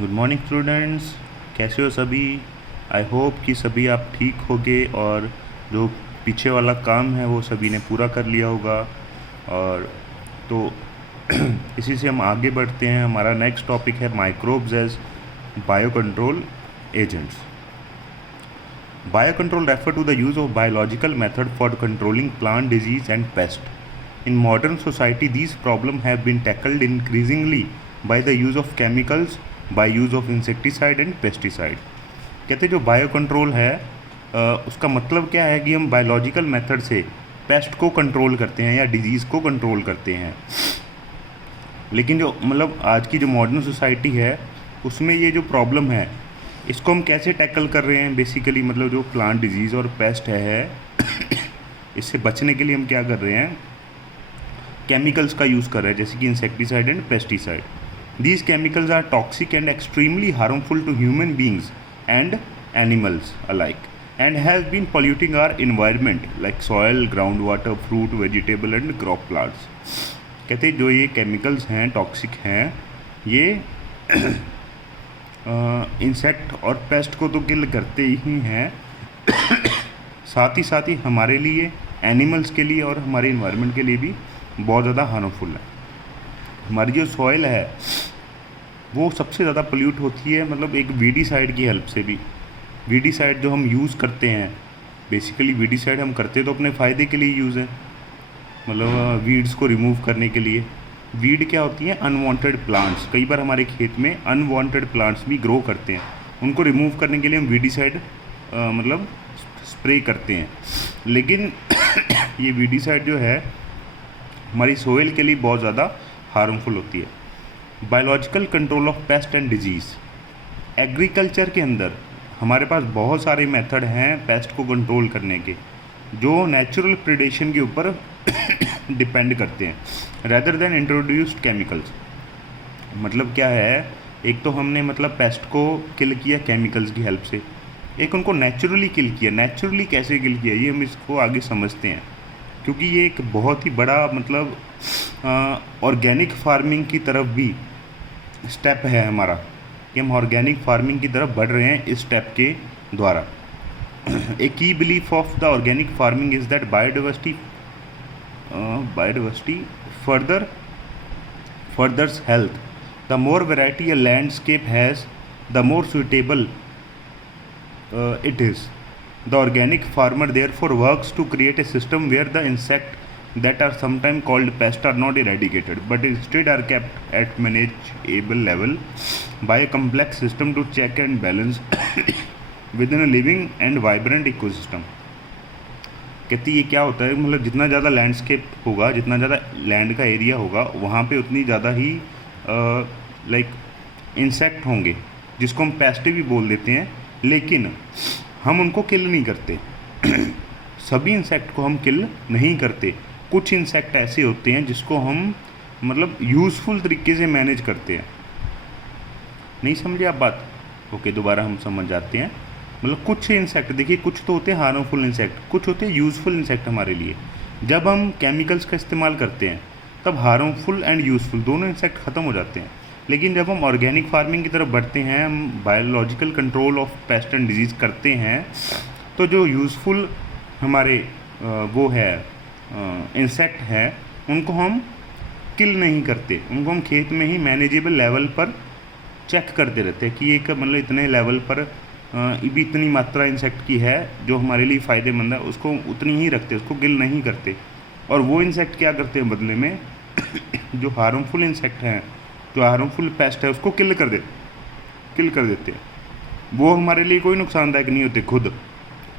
Good morning students, कैसे हो सभी। आई होप कि सभी आप ठीक होगे और जो पीछे वाला काम है वो सभी ने पूरा कर लिया होगा। और तो इसी से हम आगे बढ़ते हैं। हमारा नेक्स्ट टॉपिक है microbes as bio control agents. Biocontrol refer to the use of biological method for controlling plant disease and pest. In modern society, these problems have been tackled increasingly by the use of chemicals, by use of insecticide and pesticide. कहते जो bio control है उसका मतलब क्या है कि हम biological method से पेस्ट को कंट्रोल करते हैं या डिजीज़ को कंट्रोल करते हैं। लेकिन जो मतलब आज की जो मॉडर्न सोसाइटी है उसमें ये जो प्रॉब्लम है इसको हम कैसे टैकल कर रहे हैं। बेसिकली मतलब जो प्लांट डिजीज़ और पेस्ट है इससे बचने के लिए हम क्या कर रहे हैं, केमिकल्स का यूज़ कर रहे हैं, जैसे कि insecticide and pesticide. These chemicals are toxic and extremely harmful to human beings and animals alike and has been polluting our environment like soil, ground water, fruit, vegetable and crop plants. कहते जो ये chemicals हैं toxic हैं, ये insect और paste को तो किल करते ही हैं साथ ही हमारे लिए, एनिमल्स के लिए और हमारे इन्वायरमेंट के लिए भी बहुत ज़्यादा हार्मफुल है। हमारी जो सॉइल है वो सबसे ज़्यादा पोल्यूट होती है, मतलब एक वीडीसाइड की हेल्प से भी। वीडीसाइड जो हम यूज़ करते हैं, बेसिकली वीडीसाइड हम करते तो अपने फ़ायदे के लिए यूज़ है, मतलब वीड्स को रिमूव करने के लिए। वीड क्या होती हैं, अनवांटेड प्लांट्स। कई बार हमारे खेत में अनवांटेड प्लांट्स भी ग्रो करते हैं, उनको रिमूव करने के लिए हम वीडीसाइड मतलब स्प्रे करते हैं। लेकिन ये वीडीसाइड जो है हमारी सोइल के लिए बहुत ज़्यादा हार्मफुल होती है। Biological control of paste and disease. Agriculture के अंदर हमारे पास बहुत सारे मेथड हैं पेस्ट को कंट्रोल करने के, जो नेचुरल प्रेडेशन के ऊपर डिपेंड करते हैं रेदर देन इंट्रोड्यूस्ड केमिकल्स। मतलब क्या है, एक तो हमने मतलब पेस्ट को किल किया केमिकल्स की हेल्प से, एक उनको नेचुरली किल किया। नेचुरली कैसे किल किया ये हम इसको आगे समझते हैं, क्योंकि ये एक बहुत ही बड़ा मतलब ऑर्गेनिक फार्मिंग की तरफ भी स्टेप है हमारा, कि हम ऑर्गेनिक फार्मिंग की तरफ बढ़ रहे हैं इस स्टेप के द्वारा। A key belief of the organic farming is that biodiversity furthers health. The more variety a landscape has, the more suitable it is. The organic farmer therefore works to create a system where the insects that are sometimes called pests are not eradicated, but instead are kept at manageable level by a complex system to check and balance within a living and vibrant ecosystem. कहती ये क्या होता है, मतलब जितना ज़्यादा landscape होगा, जितना ज़्यादा लैंड का एरिया होगा, वहाँ पे उतनी ज़्यादा ही लाइक इंसेक्ट होंगे, जिसको हम पेस्ट भी बोल देते हैं। लेकिन हम उनको किल नहीं करते सभी इंसेक्ट को हम किल नहीं करते। कुछ इंसेक्ट ऐसे होते हैं जिसको हम मतलब यूज़फुल तरीके से मैनेज करते हैं। नहीं समझे आप बात? ओके, दोबारा हम समझ जाते हैं। मतलब कुछ इंसेक्ट देखिए, कुछ तो होते हैं हार्मफुल इंसेक्ट, कुछ होते हैं यूज़फुल इंसेक्ट हमारे लिए। जब हम केमिकल्स का इस्तेमाल करते हैं तब हार्मफुल एंड यूज़फुल दोनों इंसेक्ट ख़त्म हो जाते हैं। लेकिन जब हम ऑर्गेनिक फार्मिंग की तरफ बढ़ते हैं, हम biological control of paste and disease करते हैं, तो जो यूज़फुल हमारे वो है इंसेक्ट हैं, उनको हम किल नहीं करते, उनको हम खेत में ही मैनेजेबल लेवल पर चेक करते रहते हैं कि एक मतलब इतने लेवल पर भी इतनी मात्रा इंसेक्ट की है जो हमारे लिए फ़ायदेमंद है, उसको उतनी ही रखते, उसको किल नहीं करते। और वो इंसेक्ट क्या करते हैं बदले में जो हार्मफुल इंसेक्ट हैं, जो हार्मफुल पेस्ट है, उसको किल कर देते हैं। वो हमारे लिए कोई नुकसानदायक नहीं होते खुद,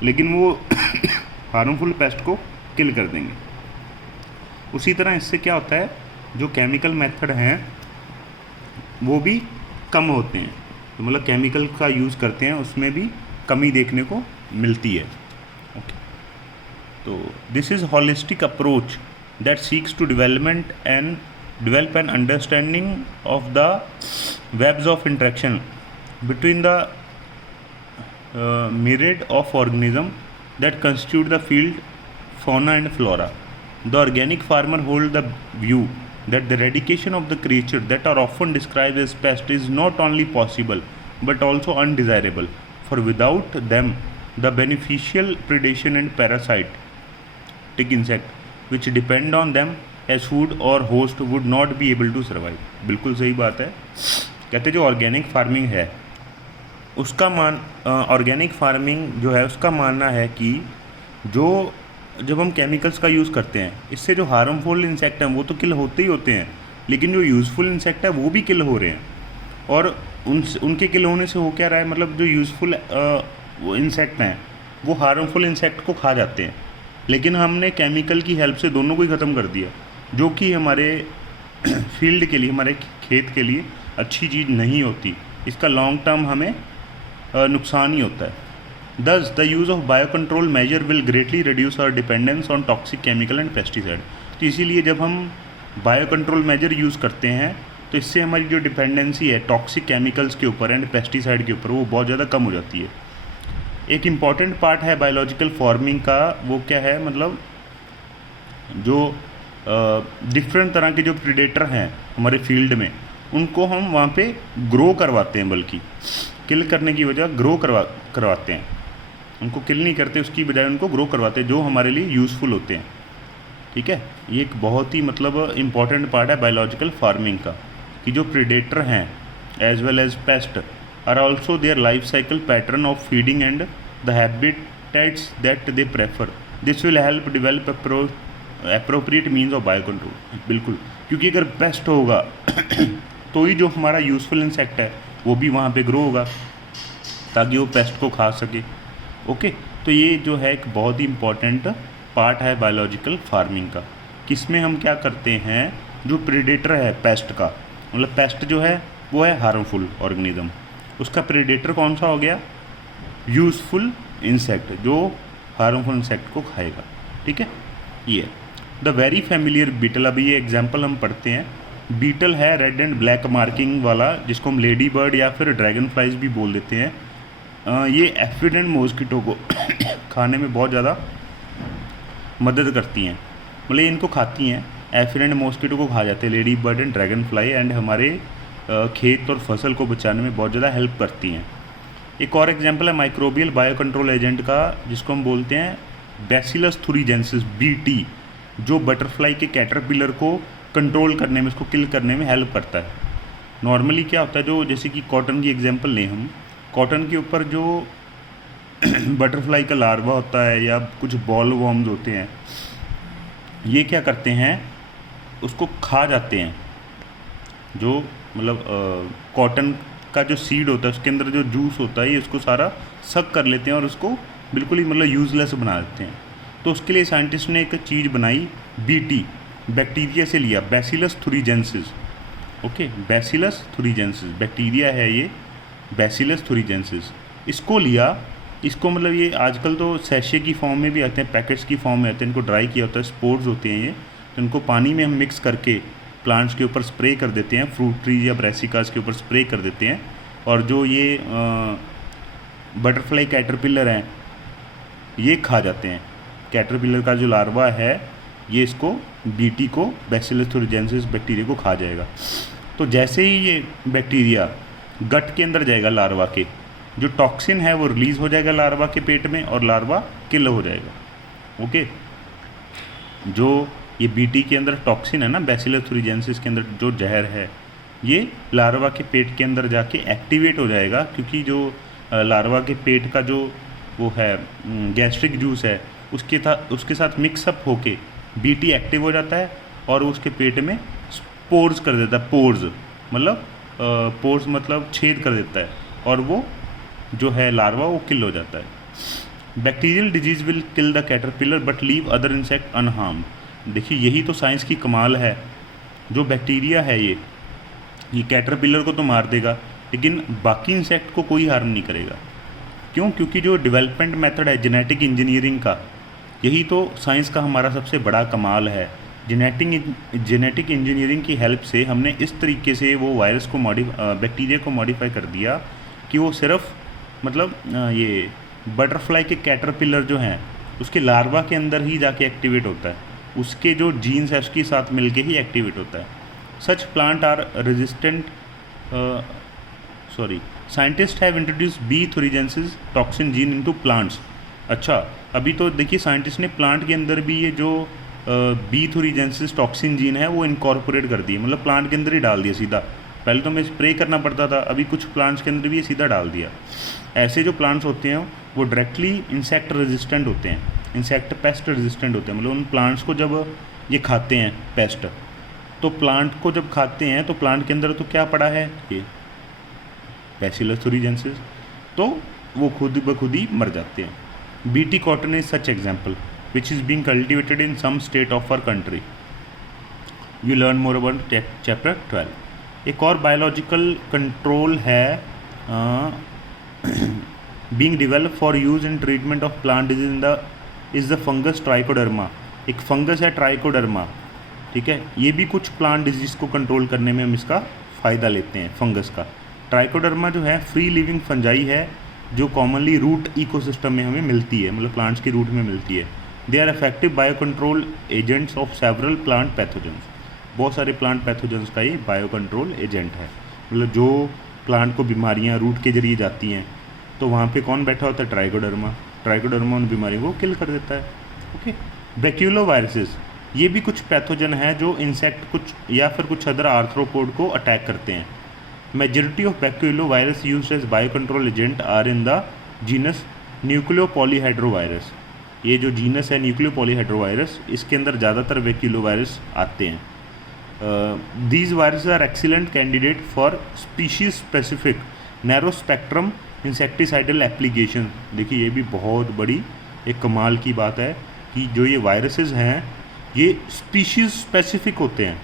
लेकिन वो हार्मफुल पेस्ट को किल कर देंगे। उसी तरह इससे क्या होता है, जो केमिकल मेथड हैं वो भी कम होते हैं, तो मतलब केमिकल का यूज़ करते हैं उसमें भी कमी देखने को मिलती है। ओके, तो this is holistic approach that seeks to develop an understanding of the webs of interaction between the myriad of organisms that constitute the field fauna and flora. The organic farmer holds the view that the eradication of the creatures that are often described as pests is not only possible but also undesirable, for without them the beneficial predation and parasitic insect which depend on them as food or host would not be able to survive. बिल्कुल सही बात है। कहते जो organic farming है उसका organic farming जो है उसका मानना है कि जो जब हम केमिकल्स का यूज़ करते हैं इससे जो हार्मफुल इंसेक्ट हैं वो तो किल होते ही होते हैं, लेकिन जो यूज़फुल इंसेक्ट है वो भी किल हो रहे हैं। और उनके किल होने से हो क्या रहा है, मतलब जो यूज़फुल इंसेक्ट हैं वो हार्मफुल इंसेक्ट को खा जाते हैं, लेकिन हमने केमिकल की हेल्प से दोनों को ही ख़त्म कर दिया, जो कि हमारे फील्ड के लिए, हमारे खेत के लिए अच्छी चीज़ नहीं होती। इसका लॉन्ग टर्म हमें नुकसान ही होता है। Thus, the use of biocontrol measure will greatly reduce our dependence on toxic chemical and pesticide. तो इसीलिए जब हम बायोकंट्रोल मेजर यूज़ करते हैं तो इससे हमारी जो डिपेंडेंसी है टॉक्सिक केमिकल्स के ऊपर एंड पेस्टिसाइड के ऊपर वो बहुत ज़्यादा कम हो जाती है। एक इम्पॉर्टेंट पार्ट है बायोलॉजिकल फार्मिंग का, वो क्या है, मतलब जो डिफरेंट तरह के जो प्रीडेटर हैं हमारे फील्ड में उनको हम वहाँ पे ग्रो करवाते हैं, बल्कि किल करने की वजह ग्रो करवाते हैं। उनको किल नहीं करते, उसकी बजाय उनको ग्रो करवाते हैं जो हमारे लिए यूज़फुल होते हैं। ठीक है, ये एक बहुत ही मतलब इम्पॉर्टेंट पार्ट है बायोलॉजिकल फार्मिंग का, कि जो प्रीडेटर हैं as well as pest are also their life cycle pattern of feeding and the habitats that they prefer. This will help develop appropriate means of bio control. बिल्कुल, क्योंकि अगर paste होगा तो ही जो हमारा यूज़फुल इंसेक्ट है वो भी वहाँ पे ग्रो होगा ताकि वो पेस्ट को खा सके। ओके, तो ये जो है एक बहुत ही इम्पॉर्टेंट पार्ट है बायोलॉजिकल फार्मिंग का, किसमें हम क्या करते हैं, जो प्रीडेटर है पेस्ट का, मतलब पेस्ट जो है वो है हार्मफुल ऑर्गेनिज्म, उसका प्रीडेटर कौन सा हो गया, यूज़फुल इंसेक्ट जो हार्मफुल इंसेक्ट को खाएगा। ठीक है, ये द वेरी फेमिलियर बीटल, अभी ये एग्जाम्पल हम पढ़ते हैं। बीटल है रेड एंड ब्लैक मार्किंग वाला, जिसको हम लेडी बर्ड या फिर ड्रैगन फ्लाइज भी बोल देते हैं। ये एफिड एंड मॉस्किटो को खाने में बहुत ज़्यादा मदद करती हैं, मतलब इनको खाती हैं। एफिड एंड मॉस्किटो को खा जाते हैं lady bird and dragon fly, and हमारे खेत और फसल को बचाने में बहुत ज़्यादा हेल्प करती हैं। एक और एग्जांपल है माइक्रोबियल बायो कंट्रोल एजेंट का, जिसको हम बोलते हैं बैसिलस थुरिजेंसिस BT, जो बटरफ्लाई के कैटरपिलर को कंट्रोल करने में, उसको किल करने में हेल्प करता है। नॉर्मली क्या होता है, जो जैसे कि कॉटन की एग्जांपल लें हम, कॉटन के ऊपर जो बटरफ्लाई का लार्वा होता है या कुछ बॉल वॉर्म्स होते हैं, ये क्या करते हैं, उसको खा जाते हैं। जो मतलब कॉटन का जो सीड होता है उसके अंदर जो जूस होता है ये उसको सारा सक कर लेते हैं और उसको बिल्कुल ही मतलब यूज़लेस बना देते हैं। तो उसके लिए साइंटिस्ट ने एक चीज़ बनाई, BT, बैक्टीरिया से लिया, बैसिलस थुरिजेंसिस। ओके, बैसिलस थुरिजेंसिस बैक्टीरिया है ये, बैसिलस थुरिजेंसिस, इसको लिया। इसको मतलब ये आजकल तो सैशे की फॉर्म में भी आते हैं, पैकेट्स की फॉर्म में आते हैं, इनको ड्राई किया होता है, स्पोर्स होते हैं ये, तो इनको पानी में हम मिक्स करके प्लांट्स के ऊपर स्प्रे कर देते हैं, फ्रूट ट्रीज या ब्रेसिकास के ऊपर स्प्रे कर देते हैं। और जो ये बटरफ्लाई कैटरपिलर हैं ये खा जाते हैं। कैटरपिलर का जो लार्वा है ये इसको BT को, बैसिलस थुरिजेंसिस बैक्टीरिया को खा जाएगा। तो जैसे ही ये बैक्टीरिया गट के अंदर जाएगा लार्वा के, जो टॉक्सिन है वो रिलीज़ हो जाएगा लार्वा के पेट में और लार्वा किल हो जाएगा। ओके, जो ये BT के अंदर टॉक्सिन है ना, बैसिलस थुरिजेंसिस के अंदर जो जहर है, ये लार्वा के पेट के अंदर जाके एक्टिवेट हो जाएगा, क्योंकि जो लार्वा के पेट का जो वो है गैस्ट्रिक जूस है उसके साथ मिक्सअप होके BT एक्टिव हो जाता है और उसके पेट में स्पोर्स कर देता है। पोर्स मतलब छेद कर देता है और वो जो है लार्वा वो किल हो जाता है। Bacterial disease will kill the caterpillar but leave other insect unharmed. देखिए यही तो साइंस की कमाल है, जो बैक्टीरिया है ये कैटरपिलर को तो मार देगा लेकिन बाकी इंसेक्ट को कोई हार्म नहीं करेगा। क्यों? क्योंकि जो डेवलपमेंट मेथड है जेनेटिक इंजीनियरिंग का, यही तो साइंस का हमारा सबसे बड़ा कमाल है। जेनेटिक इंजीनियरिंग की हेल्प से हमने इस तरीके से वो वायरस को बैक्टीरिया को मॉडिफाई कर दिया कि वो सिर्फ मतलब ये बटरफ्लाई के कैटरपिलर जो हैं उसके लार्वा के अंदर ही जाके एक्टिवेट होता है। उसके जो जीन्स है उसके साथ मिलके ही एक्टिवेट होता है। Such plant are resistant scientist have introduce B thuringiensis toxin gene into plants. अच्छा, अभी तो देखिए साइंटिस्ट ने प्लांट के अंदर भी ये जो बी थोरिजेंसिस टॉक्सिन जीन है वो इनकॉर्पोरेट कर दिए, मतलब प्लांट के अंदर ही डाल दिया सीधा। पहले तो हमें स्प्रे करना पड़ता था, अभी कुछ प्लांट्स के अंदर भी ये सीधा डाल दिया। ऐसे जो प्लांट्स होते हैं वो डायरेक्टली इंसेक्ट रेजिस्टेंट होते हैं, इंसेक्ट पेस्ट रेजिस्टेंट होते हैं। मतलब उन प्लांट्स को जब ये खाते हैं पेस्ट, तो प्लांट को जब खाते हैं तो प्लांट के अंदर तो क्या पड़ा है, ये बैसिलस थोरिजेंसिस, तो वो खुद ब खुद ही मर जाते हैं। BT cotton is such example which is being cultivated in some state of our country. You learn more about chapter 12। एक और बायोलॉजिकल कंट्रोल है being develop for use in treatment of plant disease is the fungus Trichoderma. एक fungus है Trichoderma, ठीक है। ये भी कुछ प्लांट डिजीज़ को कंट्रोल करने में हम इसका फ़ायदा लेते हैं, फंगस का। ट्राइकोडर्मा जो है फ्री लिविंग फंजाई है जो कॉमनली रूट इकोसिस्टम में हमें मिलती है, मतलब प्लांट्स की रूट में मिलती है। They are effective bio control agents of several plant pathogens. बहुत सारे प्लांट पैथोजेंस का ये बायो कंट्रोल एजेंट है, मतलब जो प्लांट को बीमारियां रूट के जरिए जाती हैं तो वहाँ पे कौन बैठा होता है, ट्राइकोडर्मा। ट्राइकोडर्मा उन बीमारियों को किल कर देता है। ओके, बैक्यूलो वायरसेस, ये भी कुछ पैथोजन है जो इंसेक्ट कुछ या फिर कुछ अदर आर्थ्रोपोड को अटैक करते हैं। Majority of baculovirus used as bio control agent are in the genus nucleopolyhedrovirus. ये जो जीनस है न्यूक्लियोपॉलीहाइड्रोवायरस, इसके अंदर ज़्यादातर बैक्यूलो वायरस आते हैं। These viruses are excellent candidate for species specific narrow spectrum insecticidal application। देखिए ये भी बहुत बड़ी एक कमाल की बात है कि जो ये वायरसेस हैं ये स्पीशीज़ स्पेसिफिक होते हैं,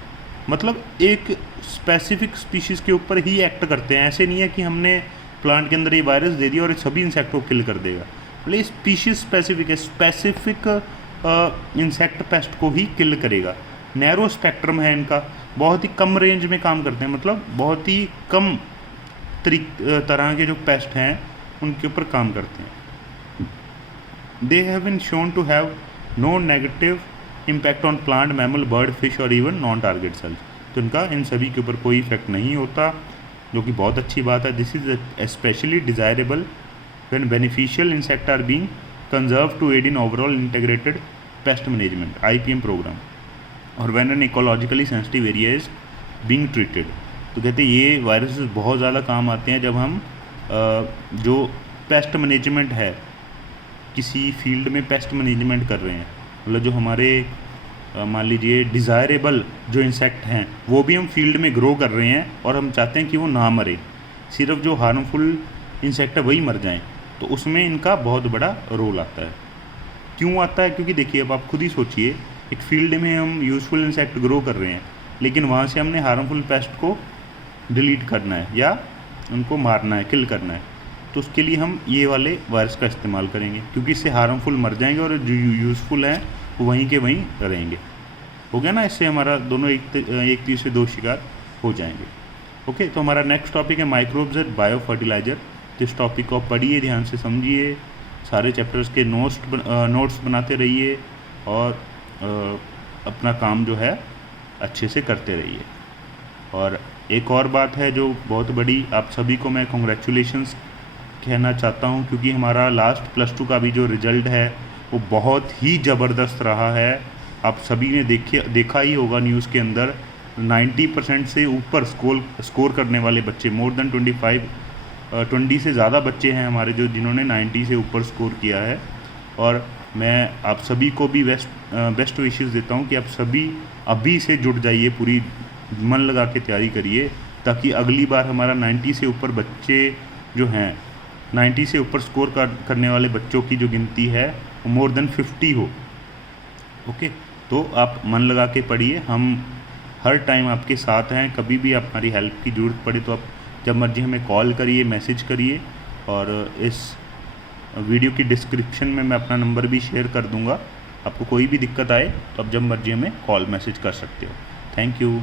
मतलब एक स्पेसिफिक स्पीशीज़ के ऊपर ही एक्ट करते हैं। ऐसे नहीं है कि हमने प्लांट के अंदर ये वायरस दे दिया और सभी इंसेक्ट को किल कर देगा, मतलब ये स्पीशीज़ स्पेसिफिक है, स्पेसिफिक इंसेक्ट पेस्ट को ही किल करेगा। नैरो स्पेक्ट्रम है इनका, बहुत ही कम रेंज में काम करते हैं, मतलब बहुत ही कम तरह के जो पेस्ट हैं उनके ऊपर काम करते हैं। They have been shown to have no negative impact on plant, mammal, bird, fish और इवन नॉन टारगेट सेल्स। तो इनका इन सभी के ऊपर कोई इफेक्ट नहीं होता, जो कि बहुत अच्छी बात है। This is specially desirable when beneficial insect are being conserve to aid in overall integrated pest management IPM program और when an ecologically sensitive area is being treated. तो कहते हैं ये वायरसेस बहुत ज़्यादा काम आते हैं जब हम जो पेस्ट मैनेजमेंट है, किसी फील्ड में पेस्ट मैनेजमेंट कर रहे हैं, मतलब जो हमारे मान लीजिए डिज़ायरेबल जो इंसेक्ट हैं वो भी हम फील्ड में ग्रो कर रहे हैं और हम चाहते हैं कि वो ना मरे, सिर्फ जो हार्मफुल इंसेक्ट है वही मर जाएं, तो उसमें इनका बहुत बड़ा रोल आता है। क्यों आता है? क्योंकि देखिए अब आप खुद ही सोचिए, एक फील्ड में हम यूज़फुल इंसेक्ट ग्रो कर रहे हैं लेकिन वहाँ से हमने हार्मफुल पेस्ट को डिलीट करना है या उनको मारना है, किल करना है, तो उसके लिए हम ये वाले वायरस का इस्तेमाल करेंगे क्योंकि इससे हार्मफुल मर जाएंगे और जो यूज़फुल हैं वो वहीं के वहीं रहेंगे। हो गया ना, इससे हमारा दोनों एक तीर से दो शिकार हो जाएंगे। ओके, तो हमारा नेक्स्ट टॉपिक है माइक्रोब्स एंड बायो फर्टिलाइज़र। इस टॉपिक को आप पढ़िए, ध्यान से समझिए, सारे चैप्टर्स के नोट्स बनाते रहिए और अपना काम जो है अच्छे से करते रहिए। और एक और बात है जो बहुत बड़ी, आप सभी को मैं कॉन्ग्रेचुलेशंस कहना चाहता हूं क्योंकि हमारा लास्ट +2 का भी जो रिज़ल्ट है वो बहुत ही ज़बरदस्त रहा है। आप सभी ने देखा ही होगा न्यूज़ के अंदर 90% से ऊपर स्कोर करने वाले बच्चे, मोर देन 20 से ज़्यादा बच्चे हैं हमारे जो जिन्होंने 90 से ऊपर स्कोर किया है। और मैं आप सभी को भी बेस्ट विशेस देता हूं कि आप सभी अभी से जुट जाइए, पूरी मन लगा के तैयारी करिए ताकि अगली बार हमारा 90 से ऊपर बच्चे जो हैं, 90 से ऊपर स्कोर करने वाले बच्चों की जो गिनती है वो मोर देन 50 हो। ओके, तो आप मन लगा के पढ़िए, हम हर टाइम आपके साथ हैं। कभी भी आप हमारी हेल्प की ज़रूरत पड़े तो आप जब मर्जी हमें कॉल करिए, मैसेज करिए, और इस वीडियो की डिस्क्रिप्शन में मैं अपना नंबर भी शेयर कर दूंगा। आपको कोई भी दिक्कत आए तो आप जब मर्जी हमें कॉल मैसेज कर सकते हो। Thank you.